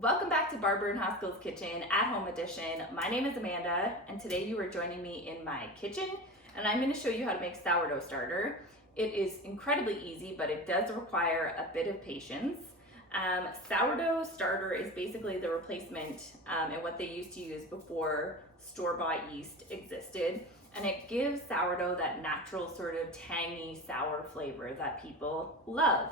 Welcome back to Barber and Haskill's Kitchen at Home Edition. My name is Amanda, and today you are joining me in my kitchen, and I'm going to show you how to make sourdough starter. It is incredibly easy, but it does require a bit of patience. Sourdough starter is basically the replacement and what they used to use before store-bought yeast existed, and it gives sourdough that natural sort of tangy, sour flavor that people love.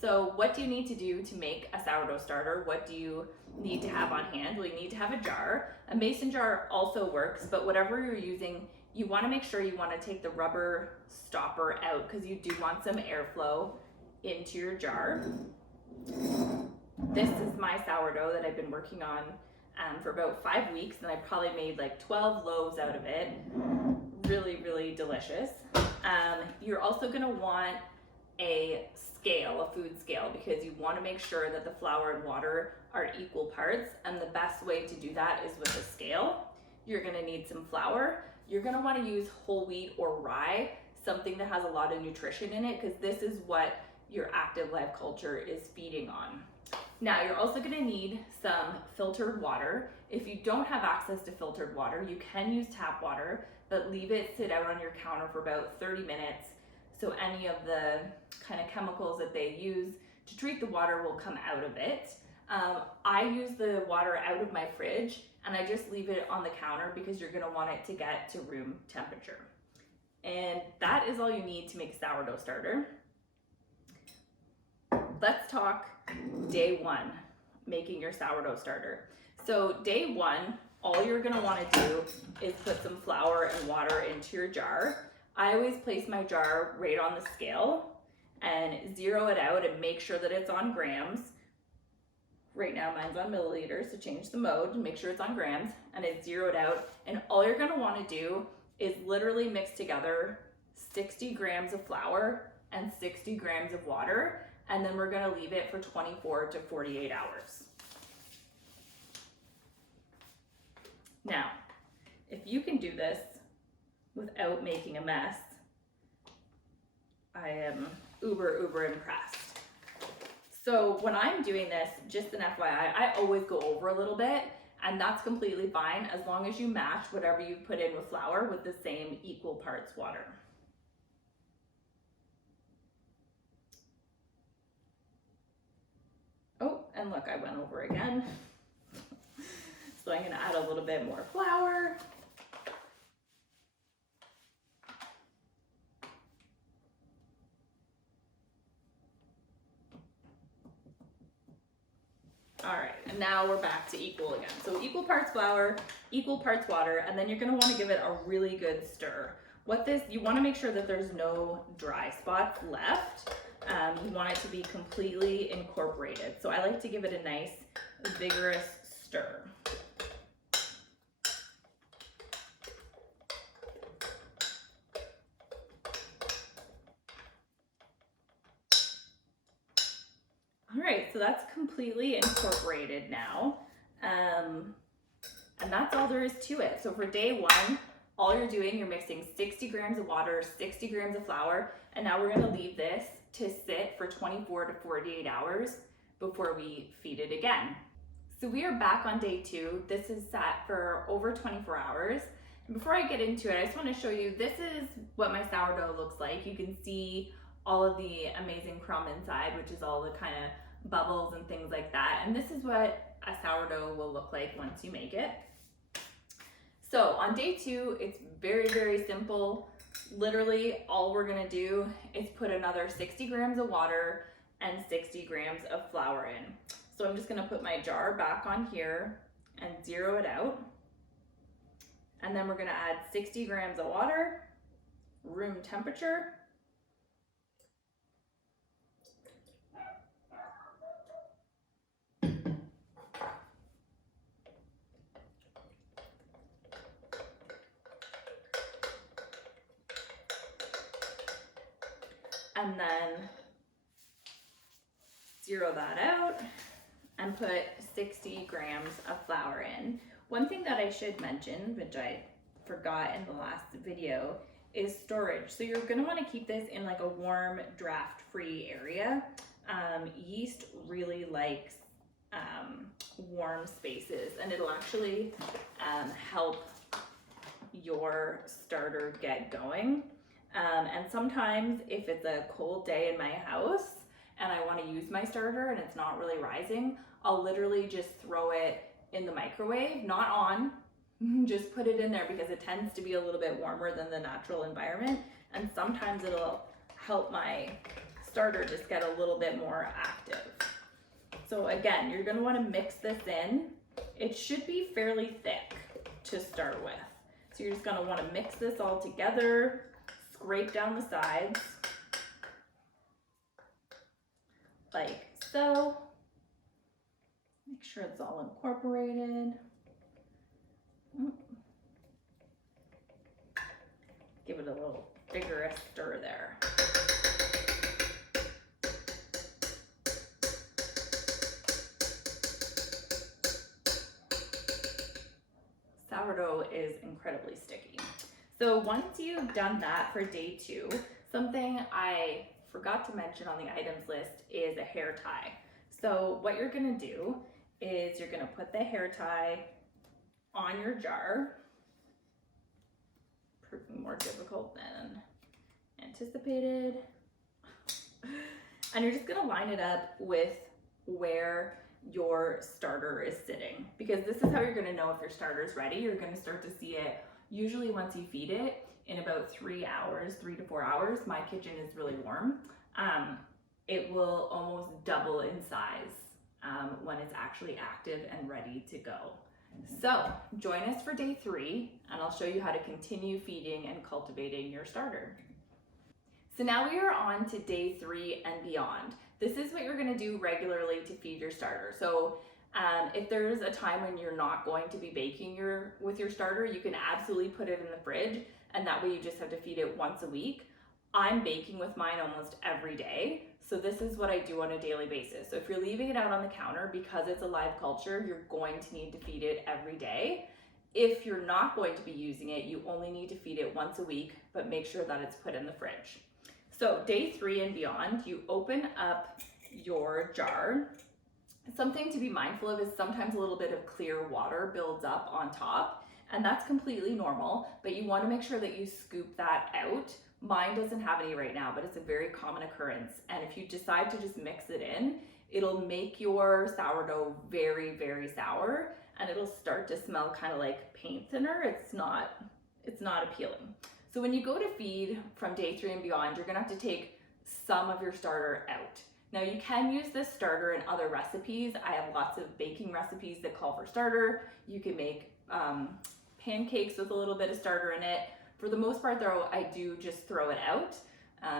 So what do you need to do to make a sourdough starter? What do you need to have on hand? Well, you need to have a jar. A mason jar also works, but whatever you're using, you want to make sure you want to take the rubber stopper out because you do want some airflow into your jar. This is my sourdough that I've been working on for about 5 weeks, and I probably made like 12 loaves out of it. Really, really delicious. You're also going to want a scale, a food scale, because you want to make sure that the flour and water are equal parts, and the best way to do that is with a scale. You're going to need some flour. You're going to want to use whole wheat or rye, something that has a lot of nutrition in it, because this is what your active life culture is feeding on. Now, you're also going to need some filtered water. If you don't have access to filtered water, you can use tap water, but leave it sit out on your counter for about 30 minutes so any of the kind of chemicals that they use to treat the water will come out of it. I use the water out of my fridge, and I just leave it on the counter because you're going to want it to get to room temperature. And that is all you need to make a sourdough starter. Let's talk day one, making your sourdough starter. So day one, all you're going to want to do is put some flour and water into your jar. I always place my jar right on the scale and zero it out and make sure that it's on grams. Right now mine's on milliliters, so change the mode and make sure it's on grams, and it's zeroed out. And all you're gonna wanna do is literally mix together 60 grams of flour and 60 grams of water, and then we're gonna leave it for 24 to 48 hours. Now, if you can do this without making a mess, I am uber impressed. So when I'm doing this, just an FYI, I always go over a little bit, and that's completely fine as long as you match whatever you put in with flour with the same equal parts water. Oh, and look, I went over again. So I'm gonna add a little bit more flour. All right, and now we're back to equal again. So equal parts flour, equal parts water, and then you're gonna wanna give it a really good stir. You wanna make sure that there's no dry spots left. You want it to be completely incorporated. So I like to give it a nice, vigorous stir. All right, so that's completely incorporated now. And that's all there is to it. So for day one, all you're doing, you're mixing 60 grams of water, 60 grams of flour, and now we're gonna leave this to sit for 24 to 48 hours before we feed it again. So we are back on day two. This is sat for over 24 hours. And before I get into it, I just wanna show you, this is what my sourdough looks like. You can see all of the amazing crumb inside, which is all the kind of bubbles and things like that. And this is what a sourdough will look like once you make it. So on day two, it's very simple. Literally all we're gonna do is put another 60 grams of water and 60 grams of flour in. So I'm just gonna put my jar back on here and zero it out. And then we're gonna add 60 grams of water, room temperature. And then zero that out and put 60 grams of flour in. One thing that I should mention, which I forgot in the last video, is storage. So you're gonna wanna keep this in like a warm, draft-free area. Yeast really likes warm spaces, and it'll actually help your starter get going. And sometimes if it's a cold day in my house and I want to use my starter and it's not really rising, I'll literally just throw it in the microwave, not on, just put it in there because it tends to be a little bit warmer than the natural environment, and sometimes it'll help my starter just get a little bit more active. So again, you're going to want to mix this in. It should be fairly thick to start with. So you're just going to want to mix this all together, scrape down the sides like so. Make sure it's all incorporated. Give it a little vigorous stir there. Sourdough is incredibly sticky. So once you've done that for day 2, something I forgot to mention on the items list is a hair tie. So what you're gonna do is you're gonna put the hair tie on your jar. Proving more difficult than anticipated. And you're just gonna line it up with where your starter is sitting, because this is how you're going to know if your starter is ready. You're going to start to see it usually once you feed it in about 3 hours, 3 to 4 hours. My kitchen is really warm. It will almost double in size when it's actually active and ready to go. So join us for day 3 and I'll show you how to continue feeding and cultivating your starter. So now we are on to day 3 and beyond. This is what you're gonna do regularly to feed your starter. So if there's a time when you're not going to be baking with your starter, you can absolutely put it in the fridge, and that way you just have to feed it once a week. I'm baking with mine almost every day, so this is what I do on a daily basis. So if you're leaving it out on the counter, because it's a live culture, you're going to need to feed it every day. If you're not going to be using it, you only need to feed it once a week, but make sure that it's put in the fridge. So day 3 and beyond, you open up your jar. Something to be mindful of is sometimes a little bit of clear water builds up on top, and that's completely normal, but you want to make sure that you scoop that out. Mine doesn't have any right now, but it's a very common occurrence, and if you decide to just mix it in, it'll make your sourdough very, very sour, and it'll start to smell kind of like paint thinner. It's not appealing. So when you go to feed from day 3 and beyond, you're gonna have to take some of your starter out. Now you can use this starter in other recipes. I have lots of baking recipes that call for starter. You can make pancakes with a little bit of starter in it. For the most part though, I do just throw it out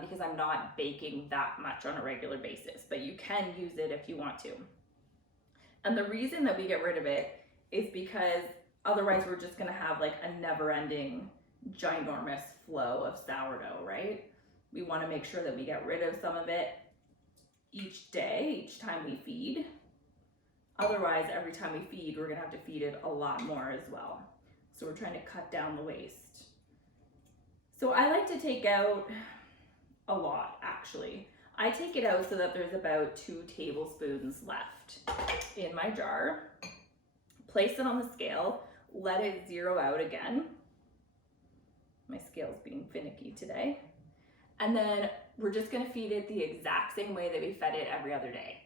because I'm not baking that much on a regular basis, but you can use it if you want to. And the reason that we get rid of it is because otherwise we're just gonna have like a never-ending ginormous flow of sourdough, right? We want to make sure that we get rid of some of it each day, each time we feed. Otherwise, every time we feed, we're gonna have to feed it a lot more as well. So we're trying to cut down the waste. So I like to take out a lot, actually. I take it out so that there's about 2 tablespoons left in my jar. Place it on the scale, let it zero out again. My scale's being finicky today. And then we're just gonna feed it the exact same way that we fed it every other day.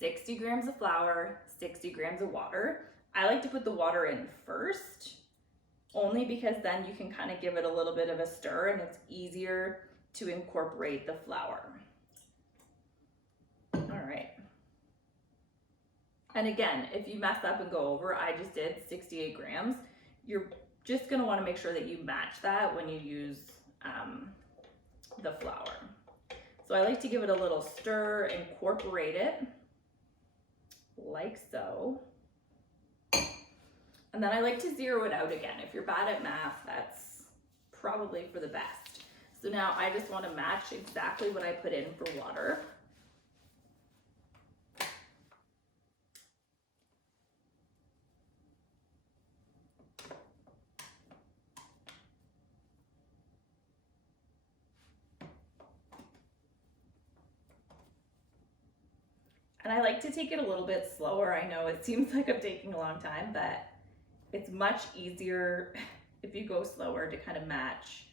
60 grams of flour, 60 grams of water. I like to put the water in first, only because then you can kind of give it a little bit of a stir and it's easier to incorporate the flour. All right. And again, if you mess up and go over, I just did 68 grams. You're just gonna wanna make sure that you match that when you use the flour. So I like to give it a little stir, incorporate it, like so. And then I like to zero it out again. If you're bad at math, that's probably for the best. So now I just wanna match exactly what I put in for water. And I like to take it a little bit slower. I know it seems like I'm taking a long time, but it's much easier if you go slower to kind of match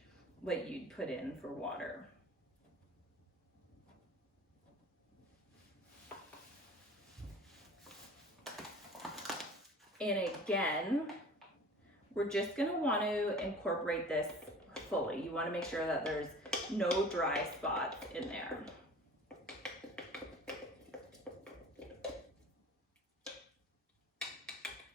what you'd put in for water. And again, we're just gonna want to incorporate this fully. You wanna make sure that there's no dry spots in there.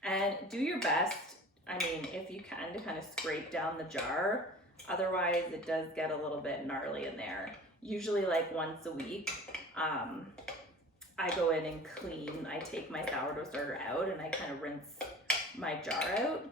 And do your best, I mean, if you can, to kind of scrape down the jar. Otherwise, it does get a little bit gnarly in there. Usually like once a week, I go in and clean. I take my sourdough starter out and I kind of rinse my jar out.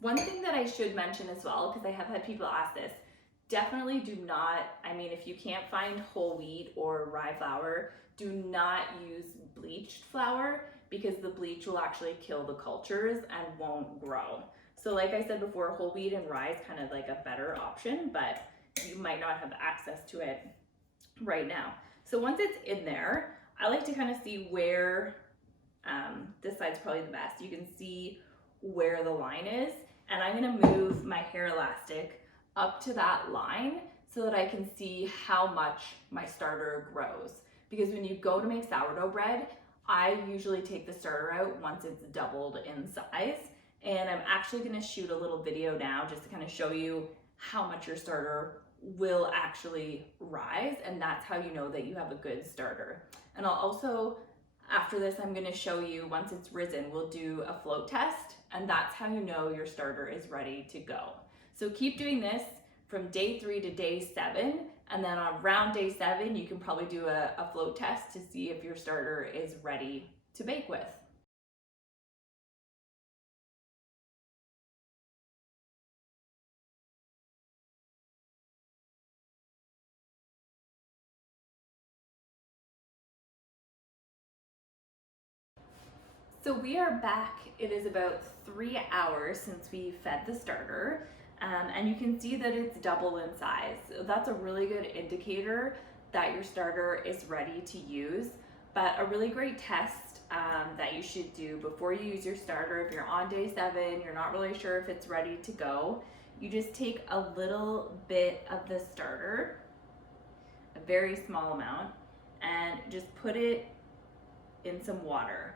One thing that I should mention as well, because I have had people ask this, definitely do not, I mean, if you can't find whole wheat or rye flour, do not use bleached flour, because the bleach will actually kill the cultures and won't grow. So like I said before, whole wheat and rye is kind of like a better option, but you might not have access to it right now. So once it's in there, I like to kind of see where, this side's probably the best. You can see where the line is, and I'm gonna move my hair elastic up to that line so that I can see how much my starter grows. Because when you go to make sourdough bread, I usually take the starter out once it's doubled in size. And I'm actually gonna shoot a little video now just to kind of show you how much your starter will actually rise, and that's how you know that you have a good starter. And I'll also, after this, I'm gonna show you, once it's risen, we'll do a float test, and that's how you know your starter is ready to go. So keep doing this from day 3 to day 7, and then on around day 7, you can probably do a float test to see if your starter is ready to bake with. So we are back. It is about 3 hours since we fed the starter, and you can see that it's double in size. So that's a really good indicator that your starter is ready to use. But a really great test that you should do before you use your starter, if you're on day 7, you're not really sure if it's ready to go, you just take a little bit of the starter, a very small amount, and just put it in some water.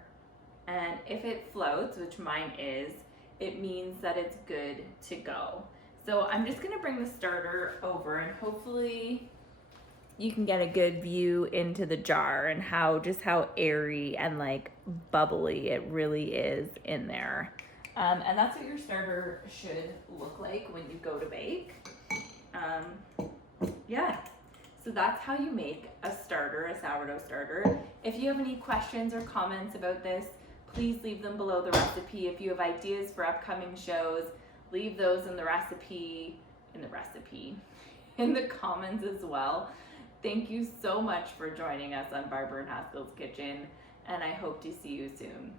And if it floats, which mine is, it means that it's good to go. So I'm just gonna bring the starter over, and hopefully you can get a good view into the jar and just how airy and like bubbly it really is in there. And that's what your starter should look like when you go to bake. Yeah. So that's how you make a starter, a sourdough starter. If you have any questions or comments about this, please leave them below the recipe. If you have ideas for upcoming shows, leave those in the comments as well. Thank you so much for joining us on Barber and Haskill's Kitchen, and I hope to see you soon.